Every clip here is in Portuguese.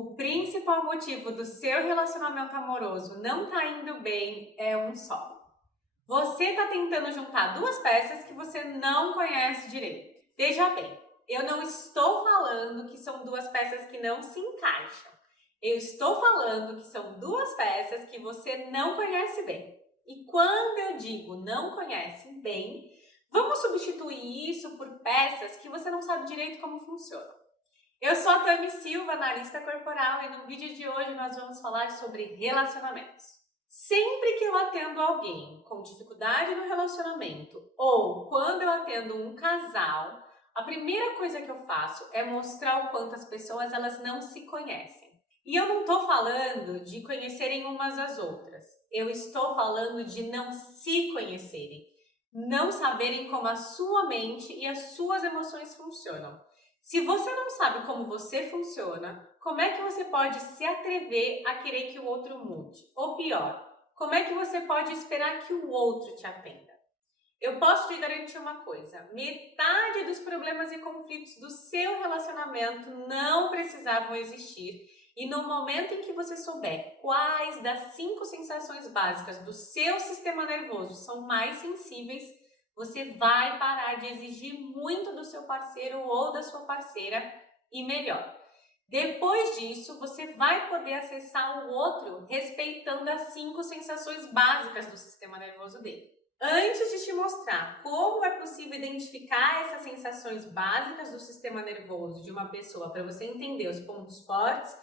O principal motivo do seu relacionamento amoroso não tá indo bem é um só. Você tá tentando juntar duas peças que você não conhece direito. Veja bem, eu não estou falando que são duas peças que não se encaixam. Eu estou falando que são duas peças que você não conhece bem. E quando eu digo não conhece bem, vamos substituir isso por peças que você não sabe direito como funcionam. Eu sou a Tami Silva, analista corporal, e no vídeo de hoje nós vamos falar sobre relacionamentos. Sempre que eu atendo alguém com dificuldade no relacionamento ou quando eu atendo um casal, a primeira coisa que eu faço é mostrar o quanto as pessoas elas não se conhecem. E eu não estou falando de conhecerem umas às outras, eu estou falando de não se conhecerem, não saberem como a sua mente e as suas emoções funcionam. Se você não sabe como você funciona, como é que você pode se atrever a querer que o outro mude? Ou pior, como é que você pode esperar que o outro te atenda? Eu posso te garantir uma coisa, metade dos problemas e conflitos do seu relacionamento não precisavam existir e no momento em que você souber quais das 5 sensações básicas do seu sistema nervoso são mais sensíveis, você vai parar de exigir muito do seu parceiro ou da sua parceira e melhor. Depois disso, você vai poder acessar o outro respeitando as 5 sensações básicas do sistema nervoso dele. Antes de te mostrar como é possível identificar essas sensações básicas do sistema nervoso de uma pessoa para você entender os pontos fortes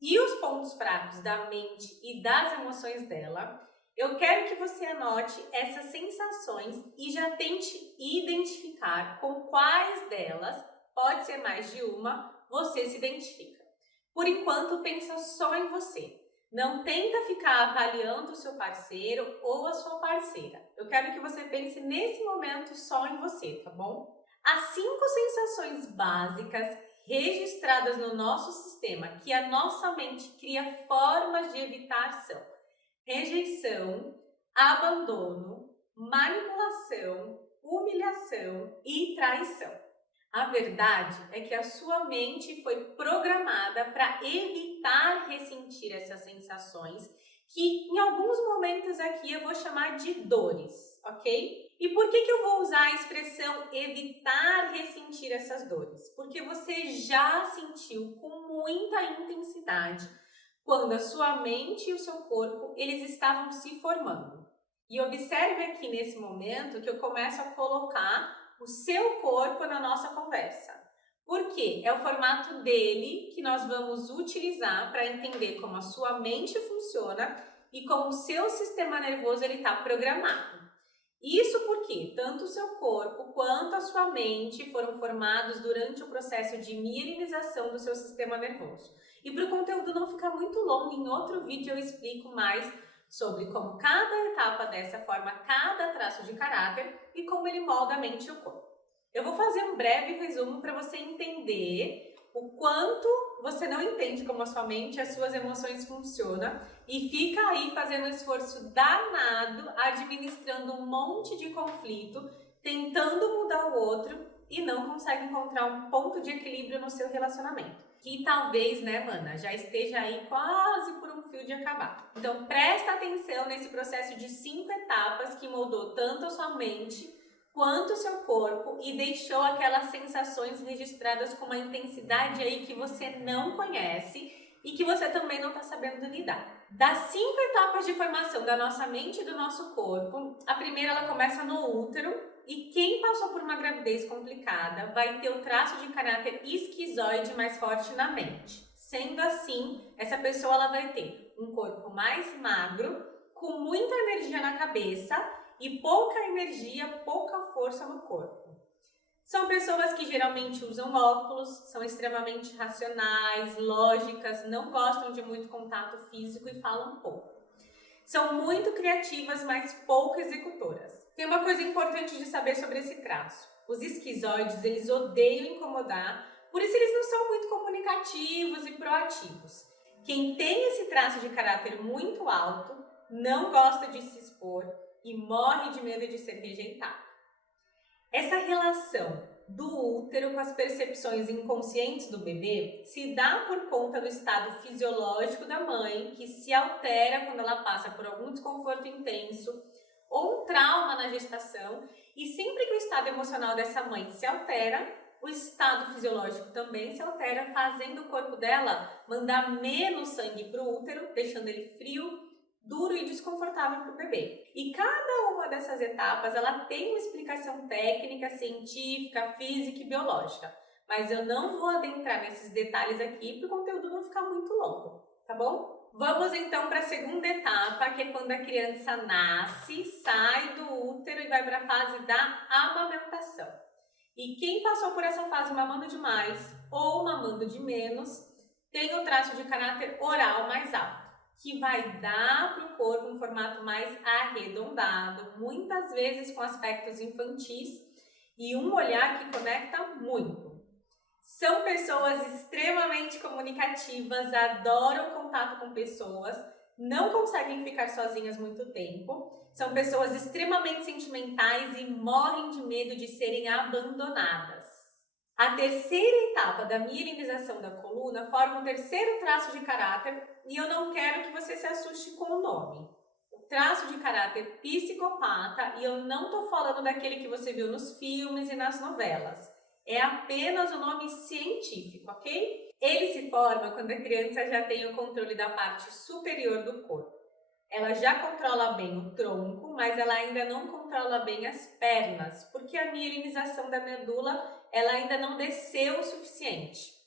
e os pontos fracos da mente e das emoções dela, eu quero que você anote essas sensações e já tente identificar com quais delas, pode ser mais de uma, você se identifica. Por enquanto, pensa só em você. Não tenta ficar avaliando o seu parceiro ou a sua parceira. Eu quero que você pense nesse momento só em você, tá bom? As 5 sensações básicas registradas no nosso sistema que a nossa mente cria formas de evitar são rejeição, abandono, manipulação, humilhação e traição. A verdade é que a sua mente foi programada para evitar ressentir essas sensações, que em alguns momentos aqui eu vou chamar de dores, ok? E por que eu vou usar a expressão evitar ressentir essas dores? Porque você já sentiu com muita intensidade quando a sua mente e o seu corpo eles estavam se formando. E observe aqui nesse momento que eu começo a colocar o seu corpo na nossa conversa. Porque é o formato dele que nós vamos utilizar para entender como a sua mente funciona e como o seu sistema nervoso está programado. Isso porque tanto o seu corpo quanto a sua mente foram formados durante o processo de mielinização do seu sistema nervoso. E para o conteúdo não ficar muito longo, em outro vídeo eu explico mais sobre como cada etapa dessa forma cada traço de caráter e como ele molda a mente e o corpo. Eu vou fazer um breve resumo para você entender o quanto você não entende como a sua mente e as suas emoções funcionam e fica aí fazendo um esforço danado, administrando um monte de conflito, tentando mudar o outro e não consegue encontrar um ponto de equilíbrio no seu relacionamento. Que talvez, né, mana, já esteja aí quase por um fio de acabar. Então presta atenção nesse processo de 5 etapas que moldou tanto a sua mente quanto o seu corpo e deixou aquelas sensações registradas com uma intensidade aí que você não conhece e que você também não está sabendo lidar. Das 5 etapas de formação da nossa mente e do nosso corpo, a primeira ela começa no útero e quem passou por uma gravidez complicada vai ter o traço de caráter esquizoide mais forte na mente. Sendo assim, essa pessoa ela vai ter um corpo mais magro, com muita energia na cabeça e pouca energia, pouca força no corpo. São pessoas que geralmente usam óculos, são extremamente racionais, lógicas, não gostam de muito contato físico e falam pouco. São muito criativas, mas pouco executoras. Tem uma coisa importante de saber sobre esse traço. Os esquizoides, eles odeiam incomodar, por isso eles não são muito comunicativos e proativos. Quem tem esse traço de caráter muito alto, não gosta de se expor, e morre de medo de ser rejeitado. Essa relação do útero com as percepções inconscientes do bebê se dá por conta do estado fisiológico da mãe, que se altera quando ela passa por algum desconforto intenso ou um trauma na gestação, e sempre que o estado emocional dessa mãe se altera, o estado fisiológico também se altera, fazendo o corpo dela mandar menos sangue para o útero, deixando ele frio, duro e desconfortável para o bebê. E cada uma dessas etapas, ela tem uma explicação técnica, científica, física e biológica. Mas eu não vou adentrar nesses detalhes aqui para o conteúdo não ficar muito longo, tá bom? Vamos então para a segunda etapa, que é quando a criança nasce, sai do útero e vai para a fase da amamentação. E quem passou por essa fase mamando demais ou mamando de menos, tem o traço de caráter oral mais alto, que vai dar para o corpo um formato mais arredondado, muitas vezes com aspectos infantis e um olhar que conecta muito. São pessoas extremamente comunicativas, adoram contato com pessoas, não conseguem ficar sozinhas muito tempo, são pessoas extremamente sentimentais e morrem de medo de serem abandonadas. A terceira etapa da mielinização da coluna forma o terceiro traço de caráter e eu não quero que você se assuste com o nome. O traço de caráter psicopata, e eu não estou falando daquele que você viu nos filmes e nas novelas. É apenas o nome científico, ok? Ele se forma quando a criança já tem o controle da parte superior do corpo. Ela já controla bem o tronco, mas ela ainda não controla bem as pernas, porque a mielinização da medula ela ainda não desceu o suficiente.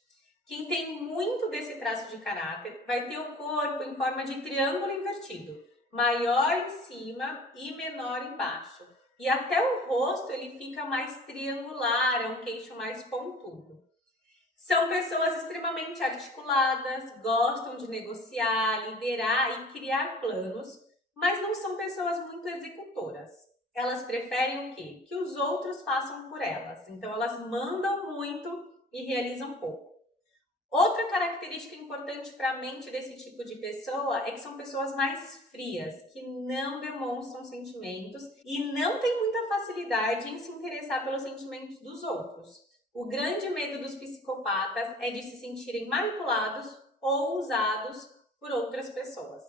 Quem tem muito desse traço de caráter vai ter o corpo em forma de triângulo invertido, maior em cima e menor embaixo. E até o rosto ele fica mais triangular, é um queixo mais pontudo. São pessoas extremamente articuladas, gostam de negociar, liderar e criar planos, mas não são pessoas muito executoras. Elas preferem o quê? Que os outros façam por elas. Então elas mandam muito e realizam pouco. Outra característica importante para a mente desse tipo de pessoa é que são pessoas mais frias, que não demonstram sentimentos e não têm muita facilidade em se interessar pelos sentimentos dos outros. O grande medo dos psicopatas é de se sentirem manipulados ou usados por outras pessoas.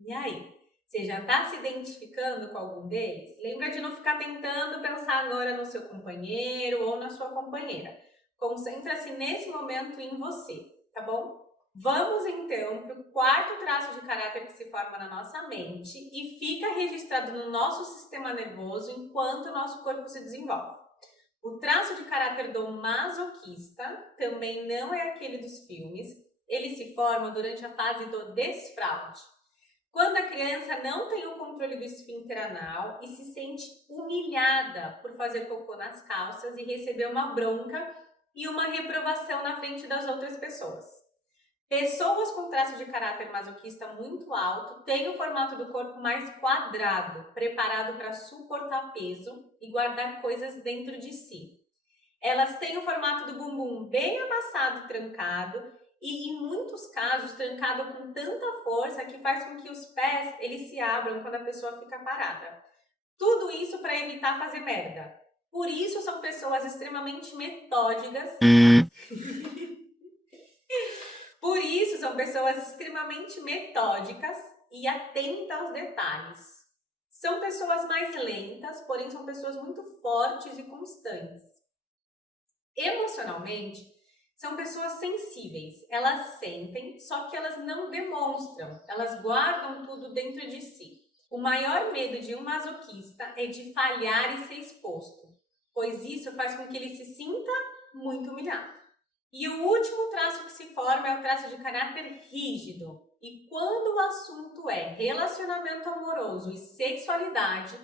E aí, você já está se identificando com algum deles? Lembra de não ficar tentando pensar agora no seu companheiro ou na sua companheira. Concentra-se nesse momento em você, tá bom? Vamos então para o quarto traço de caráter que se forma na nossa mente e fica registrado no nosso sistema nervoso enquanto o nosso corpo se desenvolve. O traço de caráter do masoquista também não é aquele dos filmes, ele se forma durante a fase do desfraude, quando a criança não tem o controle do esfíncter anal e se sente humilhada por fazer cocô nas calças e receber uma bronca e uma reprovação na frente das outras pessoas. Pessoas com traço de caráter masoquista muito alto têm o formato do corpo mais quadrado, preparado para suportar peso e guardar coisas dentro de si. Elas têm o formato do bumbum bem amassado e trancado e, em muitos casos, trancado com tanta força que faz com que os pés eles se abram quando a pessoa fica parada. Tudo isso para evitar fazer merda. Por isso são pessoas extremamente metódicas. Por isso são pessoas extremamente metódicas e atentas aos detalhes. São pessoas mais lentas, porém são pessoas muito fortes e constantes. Emocionalmente, são pessoas sensíveis. Elas sentem, só que elas não demonstram. Elas guardam tudo dentro de si. O maior medo de um masoquista é de falhar e ser exposto, pois isso faz com que ele se sinta muito humilhado. E o último traço que se forma é o traço de caráter rígido. E quando o assunto é relacionamento amoroso e sexualidade,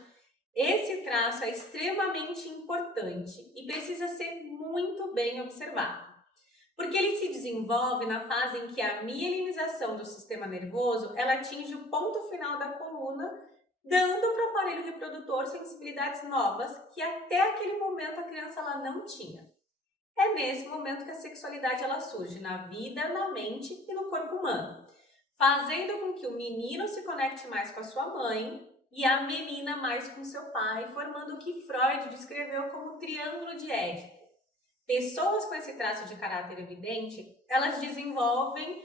esse traço é extremamente importante e precisa ser muito bem observado. Porque ele se desenvolve na fase em que a mielinização do sistema nervoso ela atinge o ponto final da coluna, dando para o aparelho reprodutor sensibilidades novas que até aquele momento a criança ela não tinha. É nesse momento que a sexualidade ela surge na vida, na mente e no corpo humano, fazendo com que o menino se conecte mais com a sua mãe e a menina mais com seu pai, formando o que Freud descreveu como o triângulo de Édipo. Pessoas com esse traço de caráter evidente, elas desenvolvem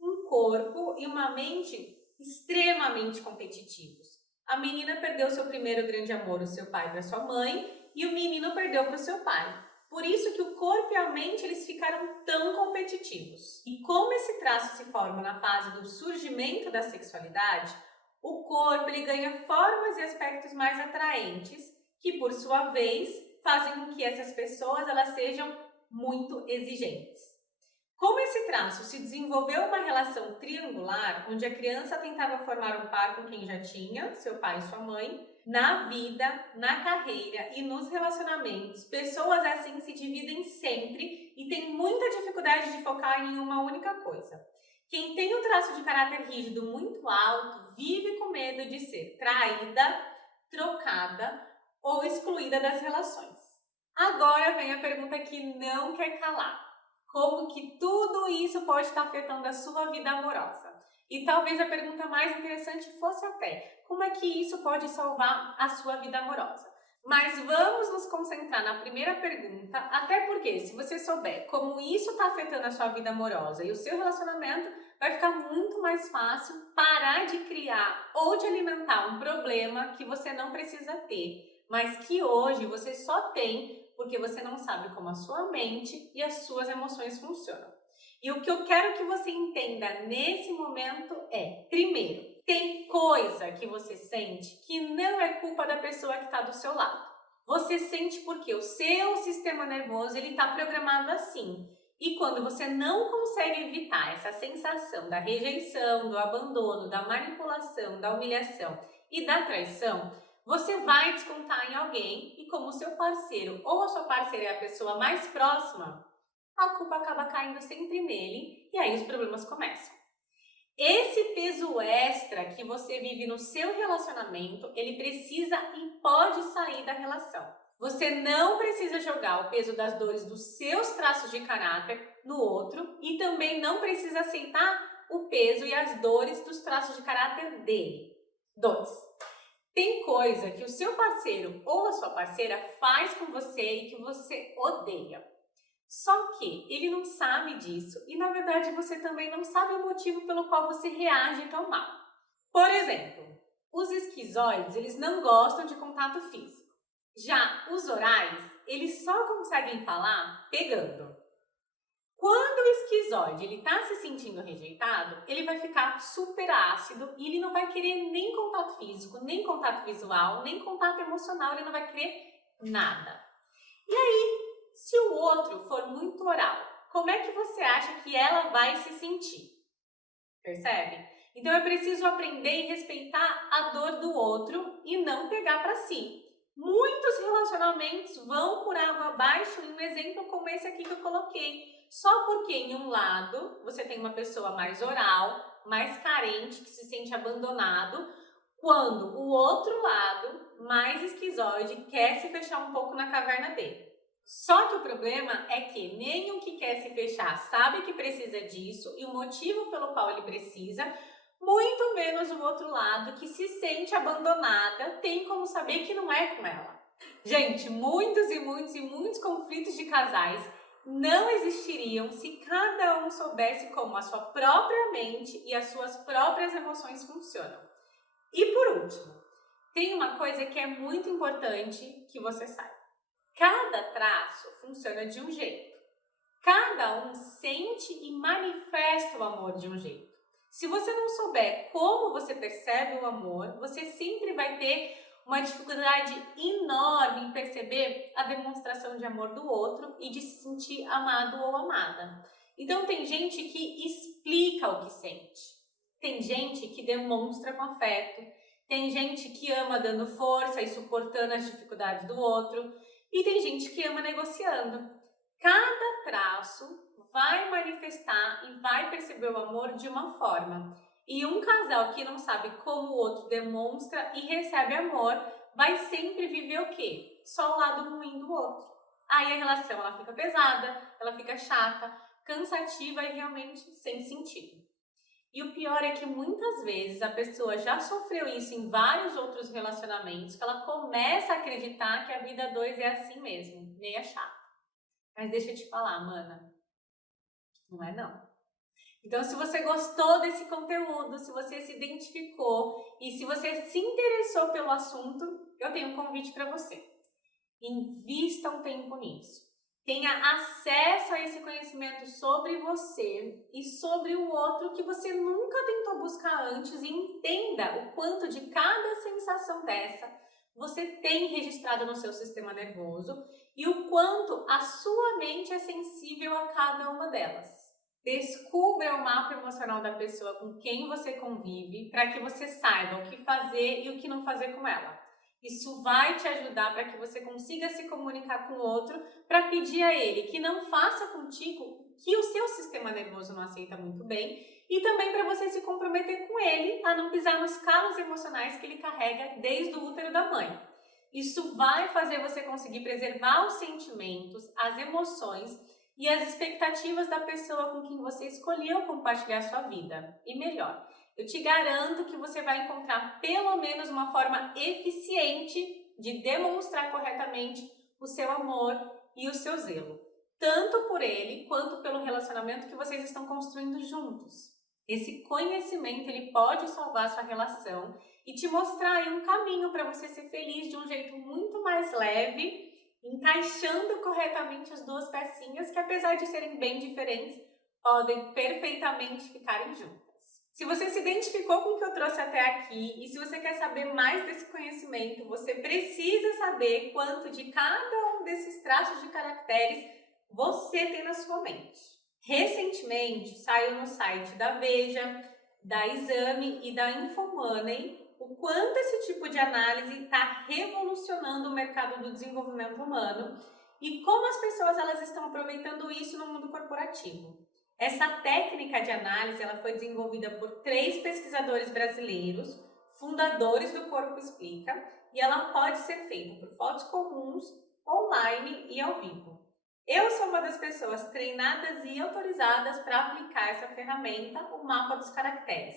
um corpo e uma mente extremamente competitivos. A menina perdeu seu primeiro grande amor, o seu pai, para sua mãe, e o menino perdeu para o seu pai. Por isso que o corpo e a mente eles ficaram tão competitivos. E como esse traço se forma na fase do surgimento da sexualidade, o corpo ele ganha formas e aspectos mais atraentes, que por sua vez fazem com que essas pessoas elas sejam muito exigentes. Como esse traço se desenvolveu uma relação triangular, onde a criança tentava formar um par com quem já tinha, seu pai e sua mãe, na vida, na carreira e nos relacionamentos, pessoas assim se dividem sempre e têm muita dificuldade de focar em uma única coisa. Quem tem um traço de caráter rígido muito alto vive com medo de ser traída, trocada ou excluída das relações. Agora vem a pergunta que não quer calar. Como que tudo isso pode estar afetando a sua vida amorosa? E talvez a pergunta mais interessante fosse até, como é que isso pode salvar a sua vida amorosa? Mas vamos nos concentrar na primeira pergunta, até porque se você souber como isso está afetando a sua vida amorosa e o seu relacionamento, vai ficar muito mais fácil parar de criar ou de alimentar um problema que você não precisa ter, mas que hoje você só tem porque você não sabe como a sua mente e as suas emoções funcionam. E o que eu quero que você entenda nesse momento é, primeiro, tem coisa que você sente que não é culpa da pessoa que está do seu lado. Você sente porque o seu sistema nervoso ele está programado assim. E quando você não consegue evitar essa sensação da rejeição, do abandono, da manipulação, da humilhação e da traição, você vai descontar em alguém e como o seu parceiro ou a sua parceira é a pessoa mais próxima, a culpa acaba caindo sempre nele e aí os problemas começam. Esse peso extra que você vive no seu relacionamento, ele precisa e pode sair da relação. Você não precisa jogar o peso das dores dos seus traços de caráter no outro e também não precisa aceitar o peso e as dores dos traços de caráter dele. 2. Tem coisa que o seu parceiro ou a sua parceira faz com você e que você odeia. Só que ele não sabe disso e, na verdade, você também não sabe o motivo pelo qual você reage tão mal. Por exemplo, os esquizoides, eles não gostam de contato físico. Já os orais, eles só conseguem falar pegando. Quando o esquizoide ele está se sentindo rejeitado, ele vai ficar super ácido e ele não vai querer nem contato físico, nem contato visual, nem contato emocional, ele não vai querer nada. E aí, se o outro for muito oral, como é que você acha que ela vai se sentir? Percebe? Então é preciso aprender e respeitar a dor do outro e não pegar para si. Muitos relacionamentos vão por água abaixo em um exemplo como esse aqui que eu coloquei. Só porque em um lado você tem uma pessoa mais oral, mais carente, que se sente abandonado, quando o outro lado, mais esquizoide, quer se fechar um pouco na caverna dele. Só que o problema é que nem o que quer se fechar sabe que precisa disso e o motivo pelo qual ele precisa, muito menos o outro lado que se sente abandonada tem como saber que não é com ela. Gente, muitos conflitos de casais não existiriam se cada um soubesse como a sua própria mente e as suas próprias emoções funcionam. E por último, tem uma coisa que é muito importante que você saiba. Cada traço funciona de um jeito. Cada um sente e manifesta o amor de um jeito. Se você não souber como você percebe o amor, você sempre vai ter uma dificuldade enorme em perceber a demonstração de amor do outro e de se sentir amado ou amada. Então tem gente que explica o que sente. Tem gente que demonstra com afeto. Tem gente que ama dando força e suportando as dificuldades do outro. E tem gente que ama negociando. Cada traço vai manifestar e vai perceber o amor de uma forma. E um casal que não sabe como o outro demonstra e recebe amor, vai sempre viver o quê? Só o lado ruim do outro. Aí a relação ela fica pesada, ela fica chata, cansativa e realmente sem sentido. E o pior é que muitas vezes a pessoa já sofreu isso em vários outros relacionamentos, que ela começa a acreditar que a vida a dois é assim mesmo, meia chata. Mas deixa eu te falar, mana, não é não. Então, se você gostou desse conteúdo, se você se identificou e se você se interessou pelo assunto, eu tenho um convite para você. Invista um tempo nisso. Tenha acesso a esse conhecimento sobre você e sobre o outro que você nunca tentou buscar antes e entenda o quanto de cada sensação dessa você tem registrado no seu sistema nervoso e o quanto a sua mente é sensível a cada uma delas. Descubra o mapa emocional da pessoa com quem você convive para que você saiba o que fazer e o que não fazer com ela. Isso vai te ajudar para que você consiga se comunicar com o outro para pedir a ele que não faça contigo o que o seu sistema nervoso não aceita muito bem e também para você se comprometer com ele a não pisar nos calos emocionais que ele carrega desde o útero da mãe. Isso vai fazer você conseguir preservar os sentimentos, as emoções e as expectativas da pessoa com quem você escolheu compartilhar sua vida. E melhor, eu te garanto que você vai encontrar pelo menos uma forma eficiente de demonstrar corretamente o seu amor e o seu zelo, tanto por ele quanto pelo relacionamento que vocês estão construindo juntos. Esse conhecimento ele pode salvar sua relação e te mostrar aí um caminho para você ser feliz de um jeito muito mais leve, encaixando corretamente as duas pecinhas que, apesar de serem bem diferentes, podem perfeitamente ficarem juntas. Se você se identificou com o que eu trouxe até aqui e se você quer saber mais desse conhecimento, você precisa saber quanto de cada um desses traços de caracteres você tem na sua mente. Recentemente, saiu no site da Veja, da Exame e da Infomoney o quanto esse tipo de análise está revolucionando o mercado do desenvolvimento humano e como as pessoas elas estão aproveitando isso no mundo corporativo. Essa técnica de análise ela foi desenvolvida por 3 pesquisadores brasileiros, fundadores do Corpo Explica, e ela pode ser feita por fotos comuns, online e ao vivo. Eu sou uma das pessoas treinadas e autorizadas para aplicar essa ferramenta, o mapa dos caracteres.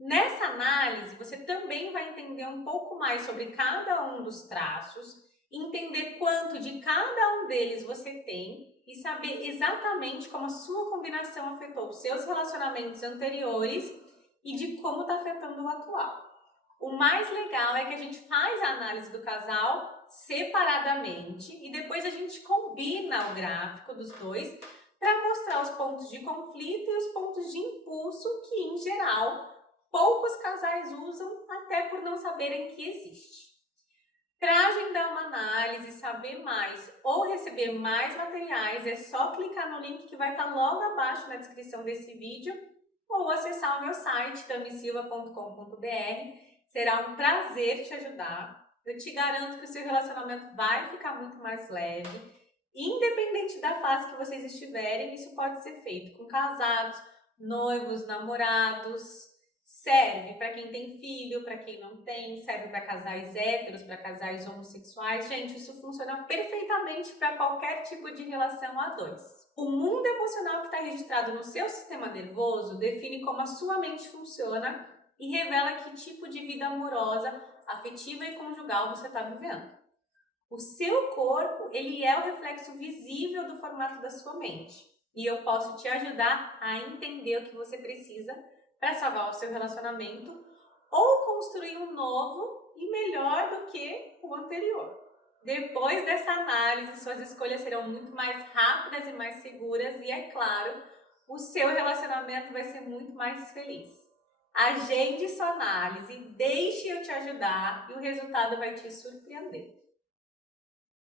Nessa análise, você também vai entender um pouco mais sobre cada um dos traços, entender quanto de cada um deles você tem e saber exatamente como a sua combinação afetou os seus relacionamentos anteriores e de como está afetando o atual. O mais legal é que a gente faz a análise do casal separadamente e depois a gente combina o gráfico dos dois para mostrar os pontos de conflito e os pontos de impulso que, em geral, poucos casais usam até por não saberem que existe. Para agendar uma análise, saber mais ou receber mais materiais, é só clicar no link que vai estar logo abaixo na descrição desse vídeo ou acessar o meu site tamisilva.com.br. Será um prazer te ajudar. Eu te garanto que o seu relacionamento vai ficar muito mais leve. Independente da fase que vocês estiverem, isso pode ser feito com casados, noivos, namorados. Serve para quem tem filho, para quem não tem, serve para casais héteros, para casais homossexuais. Gente, isso funciona perfeitamente para qualquer tipo de relação a dois. O mundo emocional que está registrado no seu sistema nervoso define como a sua mente funciona e revela que tipo de vida amorosa, afetiva e conjugal você está vivendo. O seu corpo, ele é o reflexo visível do formato da sua mente. E eu posso te ajudar a entender o que você precisa para salvar o seu relacionamento ou construir um novo e melhor do que o anterior. Depois dessa análise, suas escolhas serão muito mais rápidas e mais seguras e, é claro, o seu relacionamento vai ser muito mais feliz. Agende sua análise, deixe eu te ajudar e o resultado vai te surpreender.